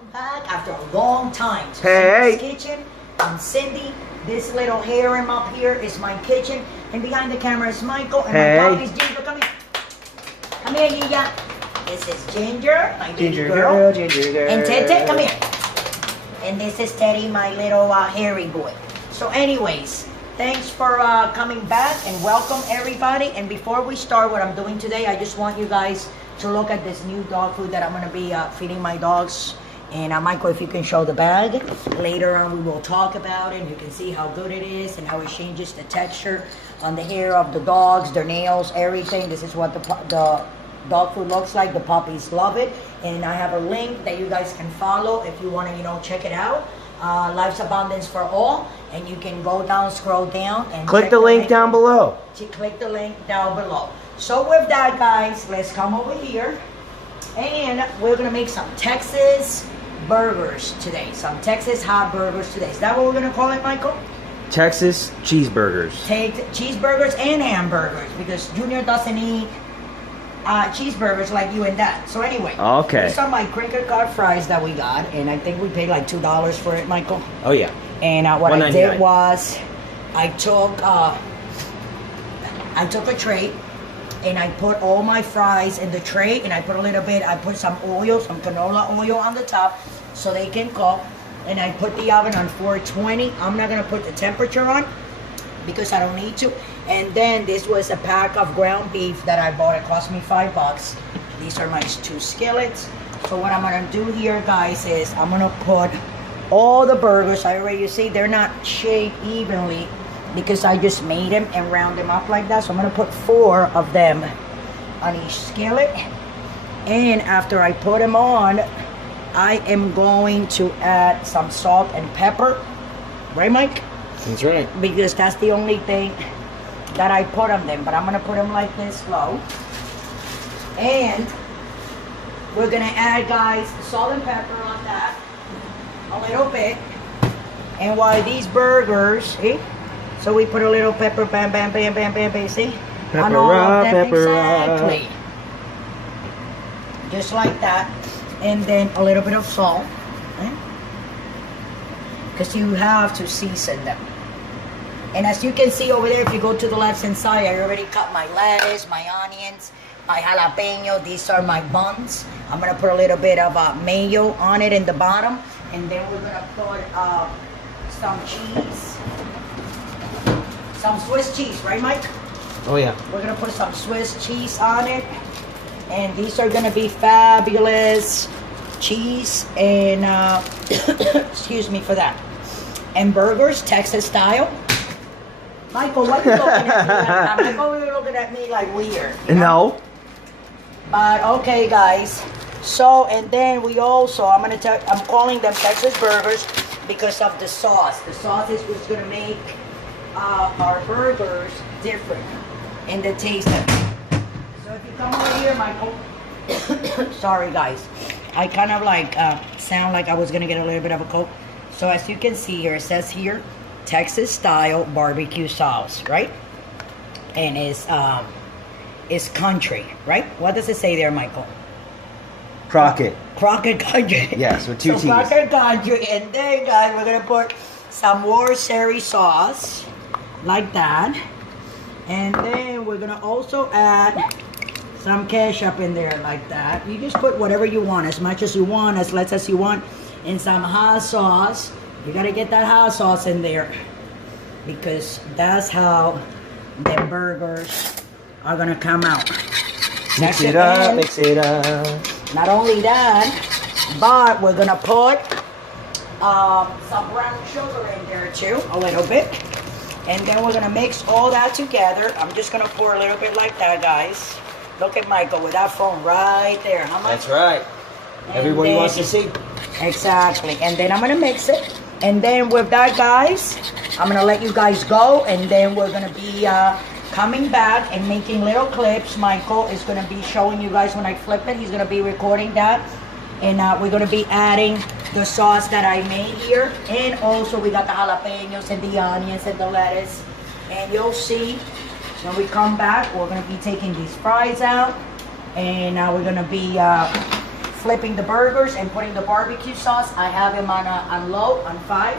Welcome back after a long time to Hey. Cindy's Kitchen. I'm Cindy. This little harem up here is my kitchen, and behind the camera is Michael, and Hey. my dog is Ginger. Come here. Come here, Ginger. This is Ginger, my baby Ginger girl. girl, ginger girl. And Tete, come here. And this is Teddy, my little hairy boy. So anyways, thanks for coming back and welcome everybody. And before we start what I'm doing today, I just want you guys to look at this new dog food that I'm going to be feeding my dogs. And Michael, if you can show the bag. Later on we will talk about it. You can see how good it is and how it changes the texture on the hair of the dogs, their nails, everything. This is what the dog food looks like. The puppies love it. And I have a link that you guys can follow if you want to, check it out. Life's Abundance for All. And you can go down, scroll down, and Click check the link down below. Click the link down below. So with that, guys, let's come over here. And we're going to make some Texas burgers today. Some Texas hot burgers today. Is that what we're going to call it, Michael? Texas cheeseburgers. Take cheeseburgers and hamburgers, because Junior doesn't eat cheeseburgers like you and Dad. So anyway, Okay. these are my crinkle cut fries that we got, and I think we paid like $2 for it, Michael. Oh yeah. And what I did $1.99. was I took a tray and I put all my fries in the tray, and I put some oil, some canola oil on the top so they can cook. And I put the oven on 420. I'm not gonna put the temperature on because I don't need to. And then this was a pack of ground beef that I bought. It cost me $5. These are my 2 skillets. So what I'm gonna do here, guys, is I'm gonna put all the burgers. You see they're not shaped evenly because I just made them and round them up like that. So I'm gonna put 4 of them on each skillet. And after I put them on, I am going to add some salt and pepper. Right, Mike? That's right. Because that's the only thing that I put on them. But I'm gonna put them like this slow. And we're gonna add, guys, salt and pepper on that a little bit. And while these burgers, see? So we put a little pepper, bam, bam, bam, bam, bam, bam, see? On all of them, exactly. Just like that. And then a little bit of salt. Because you have to season them. And as you can see over there, if you go to the left hand side, I already cut my lettuce, my onions, my jalapeno. These are my buns. I'm going to put a little bit of mayo on it in the bottom. And then we're going to put some cheese. Some Swiss cheese, right, Mike? Oh yeah. We're going to put some Swiss cheese on it. And these are going to be fabulous cheese and, excuse me for that. And burgers, Texas style. Michael, what are you looking at me like? Michael, you're looking at me like weird. No. But okay, guys. So, and then we also, I'm calling them Texas burgers because of the sauce. The sauce is what's going to make our burgers different in the taste of it. So if you come over here, Michael. Sorry, guys. I kind of like sound like I was going to get a little bit of a Coke. So as you can see here, it says here, Texas style barbecue sauce, right? And it's country, right? What does it say there, Michael? Crockett. Crockett country. Yes, with 2 T's. Crockett country. And then, guys, we're gonna put some Worcestershire sauce, like that. And then we're gonna also add some ketchup in there, like that. You just put whatever you want, as much as you want, as less as you want. And some hot sauce. You gotta get that hot sauce in there, because that's how the burgers are gonna come out. Mix it up, mix it up. Not only that, but we're gonna put some brown sugar in there too, a little bit. And then we're gonna mix all that together. I'm just gonna pour a little bit like that, guys. Look at Michael with that phone right there. How much? That's right. Everybody wants to see. Exactly. And then I'm gonna mix it. And then with that, guys, I'm gonna let you guys go, and then we're gonna be coming back and making little clips. Michael is gonna be showing you guys when I flip it. He's gonna be recording that, and we're gonna be adding the sauce that I made here, and also we got the jalapenos and the onions and the lettuce, and you'll see when we come back we're gonna be taking these fries out, and now we're gonna be flipping the burgers and putting the barbecue sauce. I have them on low, on 5.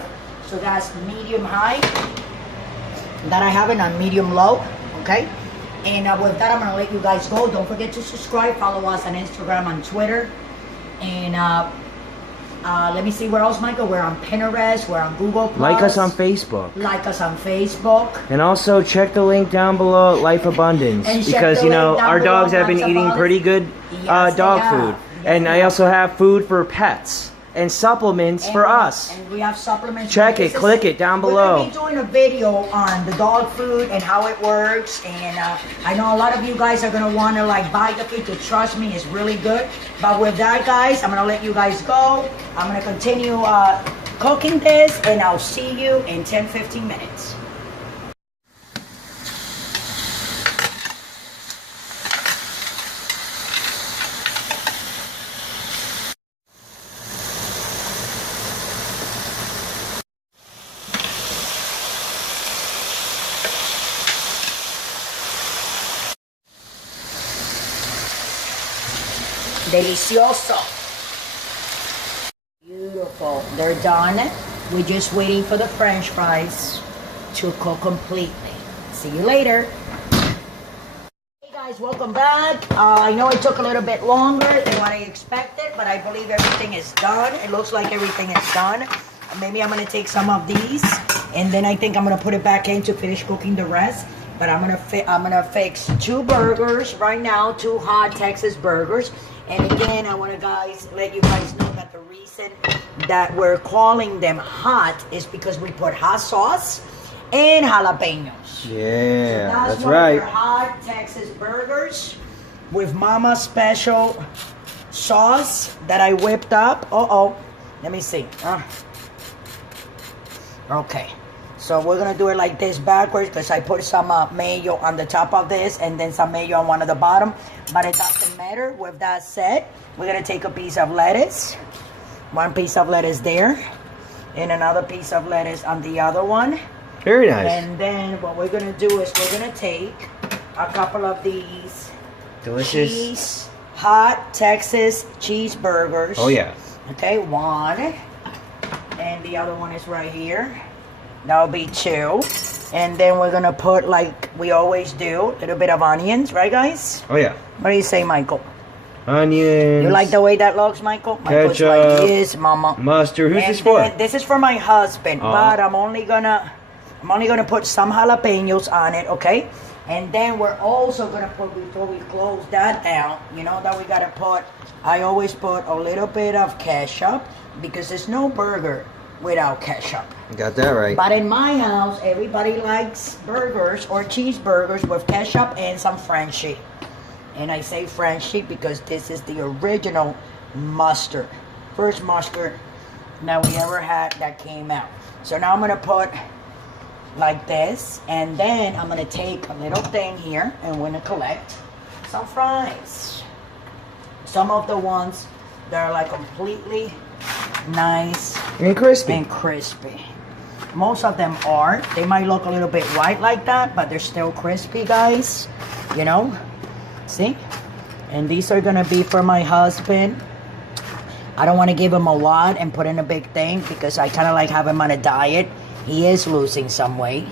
So that's medium high. That I have it on medium low, okay? And with that, I'm gonna let you guys go. Don't forget to subscribe, follow us on Instagram, on Twitter. And let me see, where else, Michael? We're on Pinterest, we're on Google+. Like us on Facebook. Like us on Facebook. And also check the link down below at Life Abundance. And check Because, the you know, link down our below, dogs have been Life eating Abundance. pretty good Yes, dog they have. food. Yes, And they I have. also have food for pets. And supplements for us. And we have supplements. Check it, click it down below. We're going to be doing a video on the dog food and how it works. And I know a lot of you guys are going to want to like buy the food. To trust me, it's really good. But with that, guys, I'm going to let you guys go. I'm going to continue cooking this, and I'll see you in 10-15 minutes. Delicioso. Beautiful. They're done. We're just waiting for the French fries to cook completely. See you later. Hey guys, welcome back. I know it took a little bit longer than what I expected, but I believe everything is done. It looks like everything is done. Maybe I'm gonna take some of these, and then I think I'm gonna put it back in to finish cooking the rest. But I'm gonna fix 2 burgers right now, 2 hot Texas burgers. And again, I want to let you guys know that the reason that we're calling them hot is because we put hot sauce and jalapenos. Yeah, So that's why right. they're hot Texas burgers with Mama Special sauce that I whipped up. Let me see. Okay. So we're going to do it like this backwards because I put some mayo on the top of this and then some mayo on one of the bottom. But it doesn't matter. With that said, we're going to take a piece of lettuce. 1 piece of lettuce there. And another piece of lettuce on the other one. Very nice. And then what we're going to do is we're going to take a couple of these Delicious. hot Texas cheeseburgers. Oh, yeah. Okay, 1. And the other one is right here. That'll be 2. And then we're going to put, like we always do, a little bit of onions. Right, guys? Oh, yeah. What do you say, Michael? Onions. You like the way that looks, Michael? Michael's Ketchup. like, yes, Mama. Mustard. Who's And this for? then this is for my husband, Aw. but I'm only gonna put some jalapenos on it, okay? And then we're also gonna put, before we close that down, you know that we gotta put, I always put a little bit of ketchup because there's no burger without ketchup. Got that right. But in my house, everybody likes burgers or cheeseburgers with ketchup and some Frenchie. And I say Frenchie because this is the original mustard. First mustard that we ever had that came out. So now I'm going to put like this. And then I'm going to take a little thing here and we're going to collect some fries. Some of the ones that are like completely nice And crispy. and crispy. Most of them are. They might look a little bit white like that, but they're still crispy, guys. You know? See? And these are gonna be for my husband. I don't want to give him a lot and put in a big thing because I kind of like have him on a diet. He is losing some weight.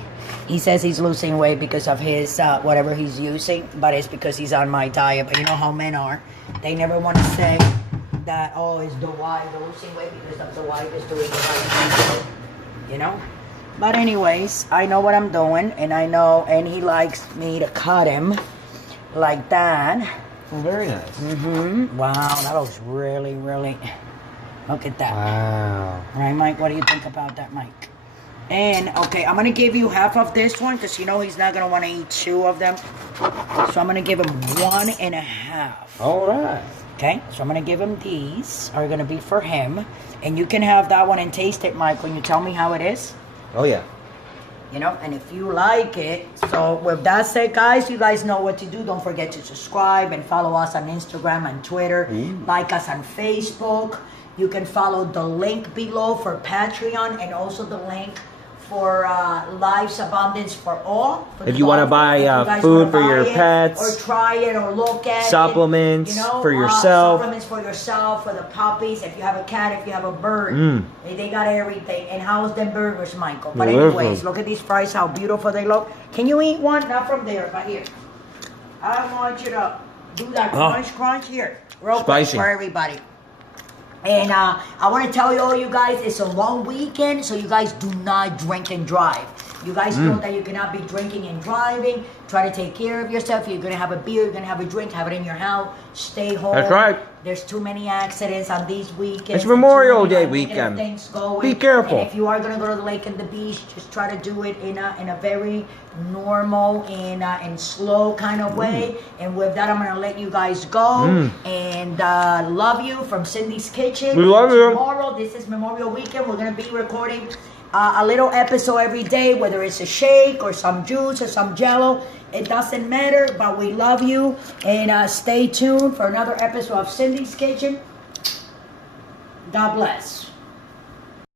He says he's losing weight because of his whatever he's using, but it's because he's on my diet. But you know how men are. They never want to say that, oh, it's the wife losing weight because the wife is doing the right thing. You know? But anyways, I know what I'm doing, and I know, and he likes me to cut him like that. Oh, very nice. Wow, that looks really, really, look at that. Wow. All right, Mike, what do you think about that, Mike? And, okay, I'm going to give you half of this one, because you know he's not going to want to eat 2 of them. So I'm going to give him 1.5. All right. Okay, so I'm going to give him these, are going to be for him. And you can have that one and taste it, Mike, when you tell me how it is. Oh, yeah. You know, and if you like it. So with that said, guys, you guys know what to do. Don't forget to subscribe and follow us on Instagram and Twitter. Like us on Facebook. You can follow the link below for Patreon and also the link for Life's Abundance for All. If you want to buy if you guys food wanna for buy your it, pets, or try it, or look at supplements it, you know, for yourself. supplements for yourself, for the puppies. If you have a cat, if you have a bird, they got everything. And how's them burgers, Michael? But anyways, look at these fries, how beautiful they look. Can you eat one? Not from there, but here. I want you to do that crunch here, real quick for everybody. And I want to tell you all, you guys, it's a long weekend, so you guys do not drink and drive. You guys know that you cannot be drinking and driving. Try to take care of yourself. You're going to have a beer, you're going to have a drink, have it in your house. Stay home. That's right. There's too many accidents on these weekends. It's Memorial Day weekend. Be careful. And if you are going to go to the lake and the beach, just try to do it in a very normal and slow kind of way. And with that, I'm going to let you guys go. And love you from Cindy's Kitchen. We love you. Tomorrow, this is Memorial Weekend. We're going to be recording a little episode every day, whether it's a shake or some juice or some jello. It doesn't matter, but we love you. And stay tuned for another episode of Cindy's Kitchen. God bless.